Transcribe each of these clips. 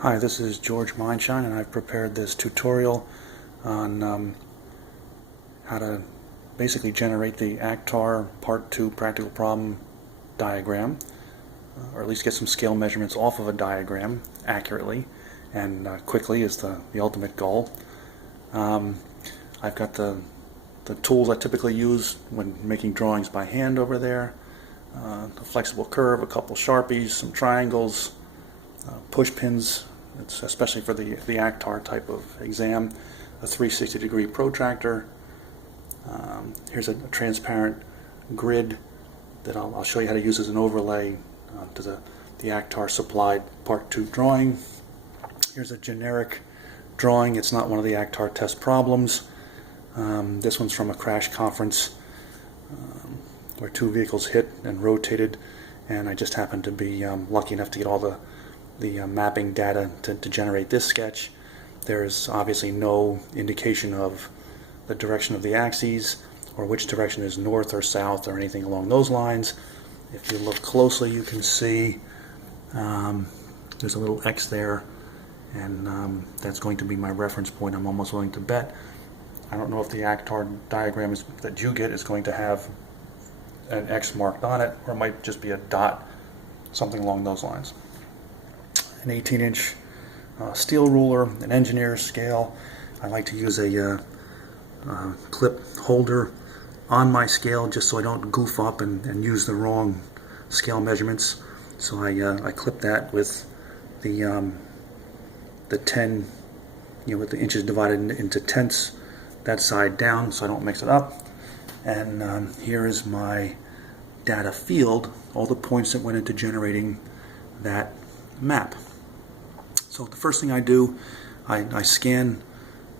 Hi, this is George Mindshine, and I've prepared this tutorial on how to basically generate the ACTAR Part 2 practical problem diagram, or at least get some scale measurements off of a diagram accurately and quickly is the ultimate goal. I've got the tools I typically use when making drawings by hand over there, a flexible curve, a couple Sharpies, some triangles, push pins, it's especially for the ACTAR type of exam, a 360-degree protractor. Here's a transparent grid that I'll show you how to use as an overlay to the ACTAR supplied Part 2 drawing. Here's a generic drawing. It's not one of the ACTAR test problems. This one's from a crash conference where two vehicles hit and rotated, and I just happened to be lucky enough to get all the mapping data to generate this sketch. There's obviously no indication of the direction of the axes or which direction is north or south or anything along those lines. If you look closely, you can see there's a little X there, and that's going to be my reference point. I'm almost willing to bet. I don't know if the ACTAR diagram that you get is going to have an X marked on it, or it might just be a dot, something along those lines. An 18-inch steel ruler, an engineer's scale. I like to use a clip holder on my scale just so I don't goof up and use the wrong scale measurements. So I clip that with the 10, with the inches divided into tenths, that side down so I don't mix it up. And here is my data field, all the points that went into generating that map. So the first thing I do, I scan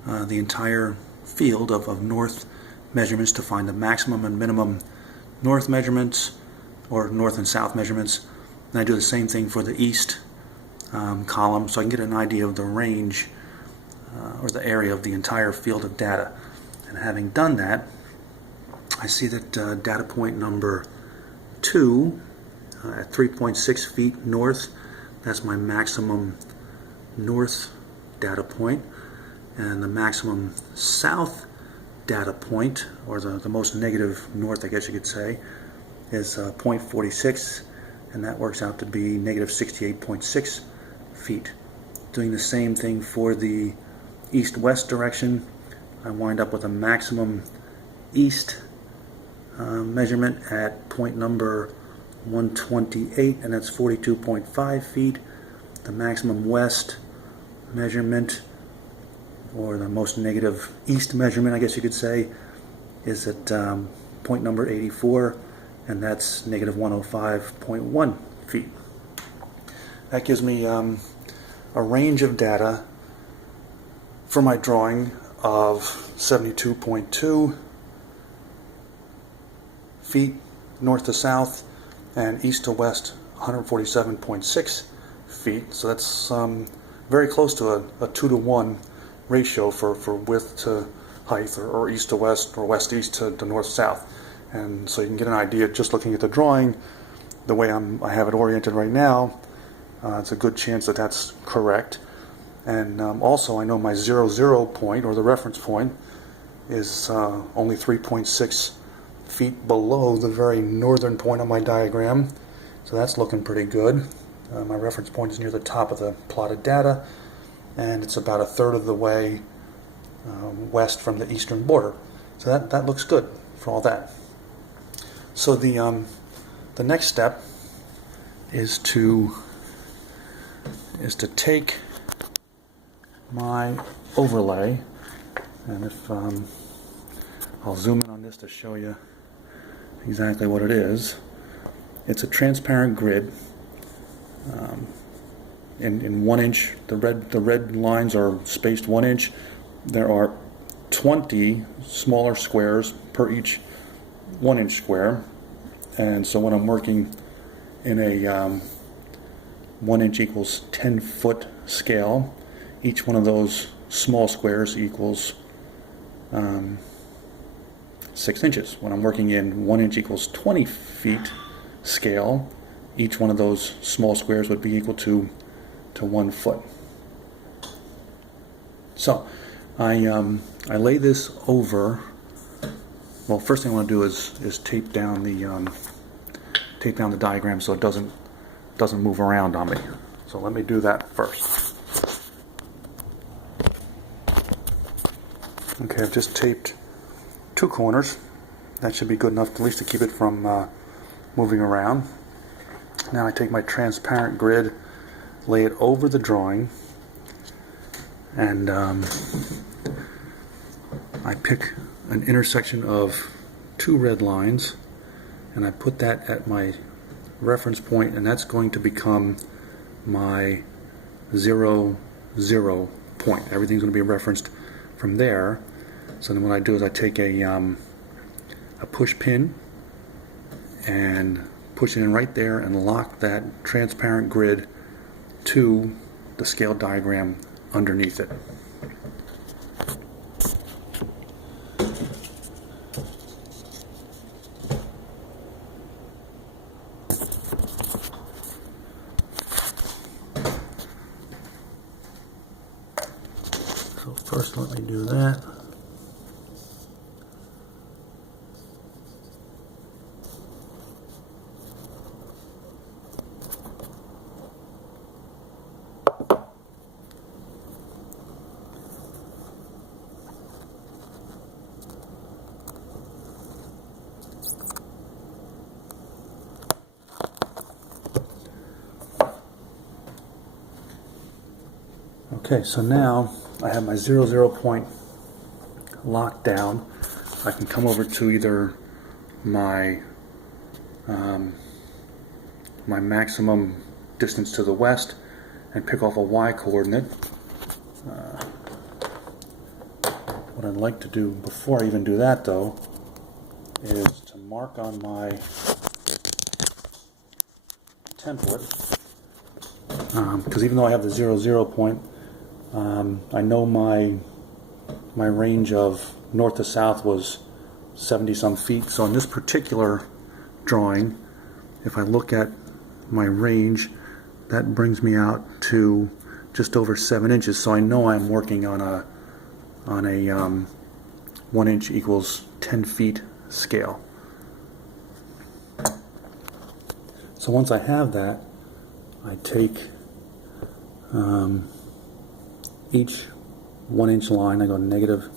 the entire field of north measurements to find the maximum and minimum north measurements, or north and south measurements. And I do the same thing for the east column, so I can get an idea of the range or the area of the entire field of data. And having done that, I see that data point number 2 at 3.6 feet north, that's my maximum north data point, and the maximum south data point, or the most negative north, I guess you could say, is 0.46, and that works out to be negative 68.6 feet. Doing the same thing for the east-west direction, I wind up with a maximum east measurement at point number 128, and that's 42.5 feet. The maximum west measurement, or the most negative east measurement, I guess you could say, is at point number 84, and that's negative 105.1 feet. That gives me a range of data for my drawing of 72.2 feet north to south, and east to west 147.6 feet. So that's very close to a 2-to-1 ratio for width to height, or east to west, or west east to north south. And so you can get an idea just looking at the drawing, the way I have it oriented right now. It's a good chance that that's correct. And also I know my 0 point, or the reference point, is only 3.6 feet below the very northern point on my diagram. So that's looking pretty good. My reference point is near the top of the plotted data, and it's about a third of the way west from the eastern border. So that looks good for all that. So the next step is to take my overlay, and if I'll zoom in on this to show you exactly what it is. It's a transparent grid. In 1 inch, the red lines are spaced 1 inch. There are 20 smaller squares per each 1 inch square, and so when I'm working in a 1 inch equals 10 foot scale, each one of those small squares equals 6 inches. When I'm working in 1 inch equals 20 feet scale, each one of those small squares would be equal to 1 foot. So I lay this over. Well, first thing I want to do is tape down the diagram so it doesn't move around on me. So let me do that first. Okay, I've just taped 2 corners. That should be good enough at least to keep it from moving around. Now I take my transparent grid, lay it over the drawing, and I pick an intersection of 2 red lines, and I put that at my reference point, and that's going to become my 0, 0 point. Everything's going to be referenced from there. So then what I do is I take a push pin and push it in right there and lock that transparent grid to the scale diagram underneath it. So first let me do that. Okay, so now I have my 0, 0 point locked down. I can come over to either my my maximum distance to the west and pick off a y coordinate. What I'd like to do before I even do that, though, is to mark on my template, because even though I have the 0, 0 point, I know my range of north to south was 70 some feet. So in this particular drawing, if I look at my range, that brings me out to just over 7 inches. So I know I'm working on a 1 inch equals 10 feet scale. So once I have that, I take each 1 inch line, I go negative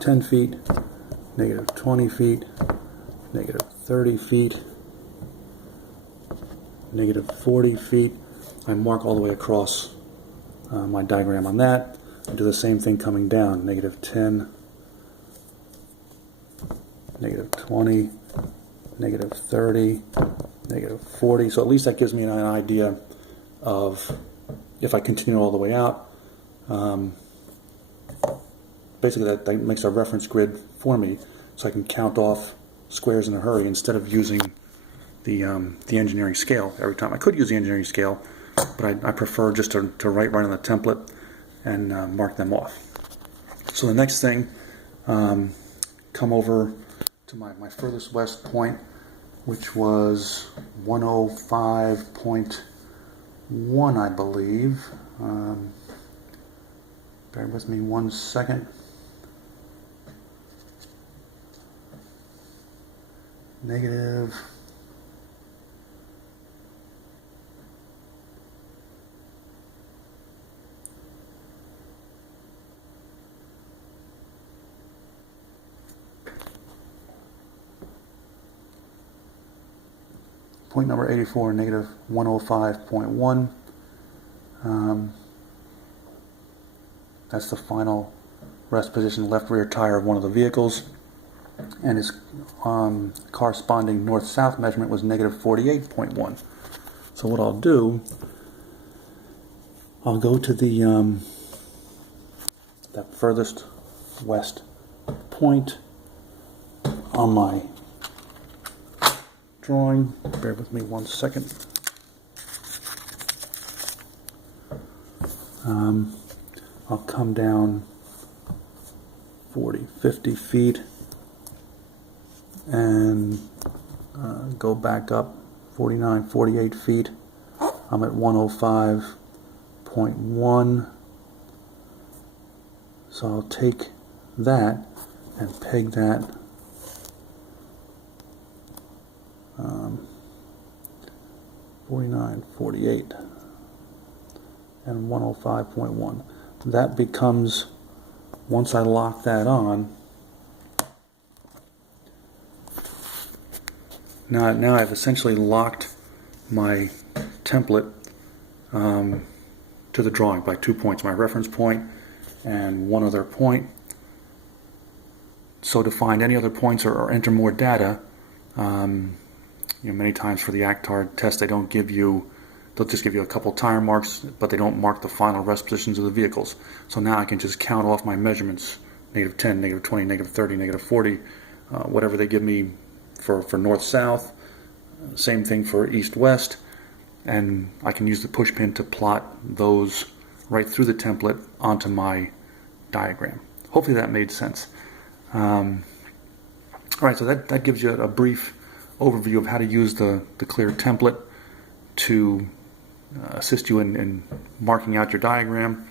10 feet, negative 20 feet, negative 30 feet, negative 40 feet. I mark all the way across my diagram on that. I do the same thing coming down, negative 10, negative 20, negative 30, negative 40. So at least that gives me an idea of, if I continue all the way out, basically that makes a reference grid for me, so I can count off squares in a hurry instead of using the engineering scale every time. I could use the engineering scale, but I prefer just to write right on the template and mark them off. So the next thing, come over to my furthest west point, which was 105.1, I believe. Bear with me 1 second. Negative. Point number 84, negative 105.1. That's the final rest position left rear tire of one of the vehicles. And its corresponding north-south measurement was negative 48.1. So what I'll do, I'll go to the that furthest west point on my drawing. Bear with me 1 second. I'll come down 40, 50 feet and go back up 49, 48 feet. I'm at 105.1. 105.1. So I'll take that and peg that 49, 48, and 105.1. That becomes, once I lock that on, now I've essentially locked my template to the drawing by 2 points, my reference point and one other point. So to find any other points or enter more data, many times for the ACTAR test they don't give you, they'll just give you a couple tire marks, but they don't mark the final rest positions of the vehicles. So now I can just count off my measurements, -10, -20, -30, -40, whatever they give me for north-south, same thing for east-west, and I can use the push pin to plot those right through the template onto my diagram. Hopefully that made sense. All right, so that gives you a brief overview of how to use the clear template to assist you in marking out your diagram.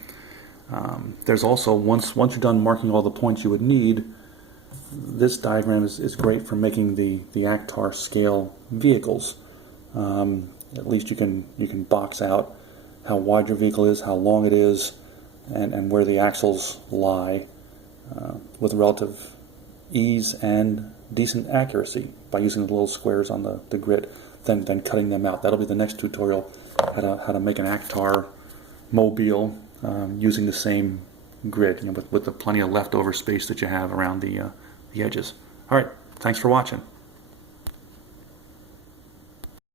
There's also, once you're done marking all the points you would need, this diagram is great for making the ACTAR scale vehicles. At least you can box out how wide your vehicle is, how long it is, and where the axles lie with relative ease and decent accuracy by using the little squares on the grid, then cutting them out. That'll be the next tutorial, how to make an ACTAR mobile using the same grid, with the plenty of leftover space that you have around the edges. All right, thanks for watching.